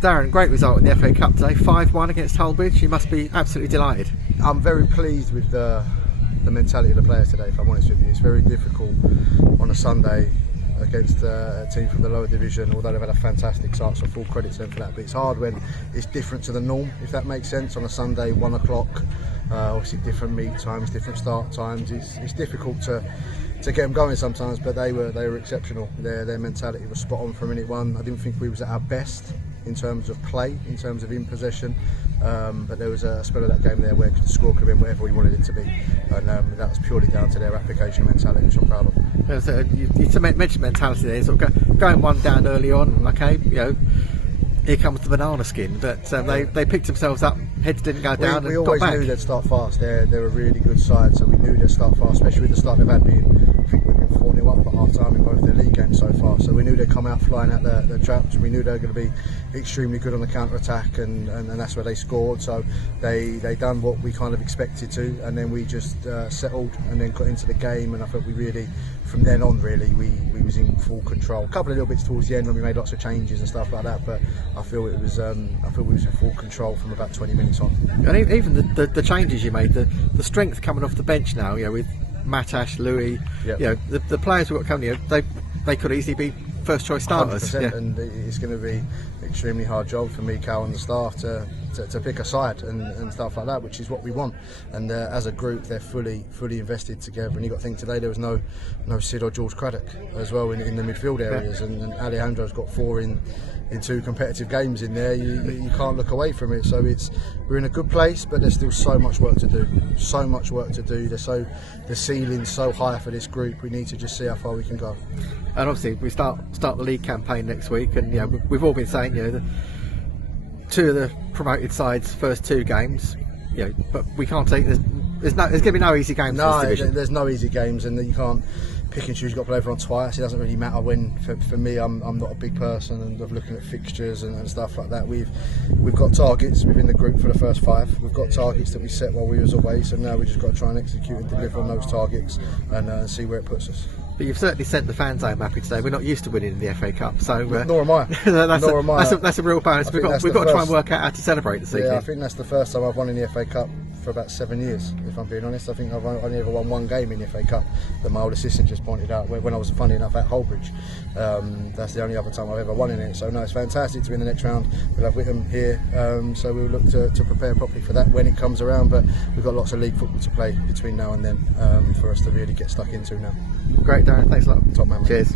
Darren, great result in the FA Cup today, 5-1 against Hullbridge. You must be absolutely delighted. I'm very pleased with the mentality of the players today, if I'm honest with you. It's very difficult on a Sunday against a team from the lower division, although they've had a fantastic start, so full credit to them for that. But it's hard when it's different to the norm, if that makes sense. On a Sunday, 1 o'clock, obviously different meet times, different start times. It's difficult to get them going sometimes, but they were exceptional. Their mentality was spot on from minute one. I didn't think we was at our best in terms of play, in terms of in possession, but there was a spell of that game there where the score could have been whatever we wanted it to be, and that was purely down to their application of mentality, which I'm proud of. So you mentioned mentality there, sort of going one down early on. Okay, here comes the banana skin, but they picked themselves up, heads didn't go down. We and always got back. knew they'd start fast. They're a really good side, so we knew they'd start fast, especially with the start they've had being, I think we've been 4-0 up at half time in both their league games so far, so we knew they'd come out flying at the traps, and we knew they were going to be extremely good on the counter attack, and that's where they scored. So they done what we kind of expected to, and then we just settled and then got into the game, and I felt we really, from then on really, we was in full control. A couple of little bits towards the end when we made lots of changes and stuff like that, but I feel we was in full control from about 20 minutes on. And even the changes you made, the strength coming off the bench now, with Matash, Louis, Yep. The players we've got coming, they could easily be first choice starters. 100%, and it's going to be an extremely hard job for me, Cal, and the staff to pick a side and stuff like that, which is what we want. And as a group, they're fully invested together. And you got to think today there was no Sid or George Craddock as well in the midfield areas, and Alejandro's got 4 in 2 competitive games in there. You can't look away from it. So we're in a good place, but there's still so much work to do. So much work to do. The ceiling's so high for this group. We need to just see how far we can go. And obviously we start the league campaign next week, and we've all been saying the 2 of the promoted sides' first 2 games, but we can't take there's going to be no easy games. No, in this division. There's no easy games, and you can't pick and choose. You've got to play everyone twice. It doesn't really matter when. For me, I'm not a big person and of looking at fixtures and stuff like that. We've got targets within the group for the first 5. We've got targets that we set while we was away, so now we just got to try and execute and deliver on those targets and see where it puts us. But you've certainly sent the fans home happy today. We're not used to winning in the FA Cup, so nor am I. That's a real bonus. We've got to try and work out how to celebrate this evening. Yeah, I think that's the first time I've won in the FA Cup for about 7 years, if I'm being honest. I think I've only ever won 1 game in the FA Cup that my old assistant just pointed out when I was, funny enough, at Hullbridge. That's the only other time I've ever won in it. So no, it's fantastic to be in the next round. We'll have Whittam here, so we'll look to prepare properly for that when it comes around. But we've got lots of league football to play between now and then for us to really get stuck into now. Great, Darren. Thanks a lot. Top man. Cheers.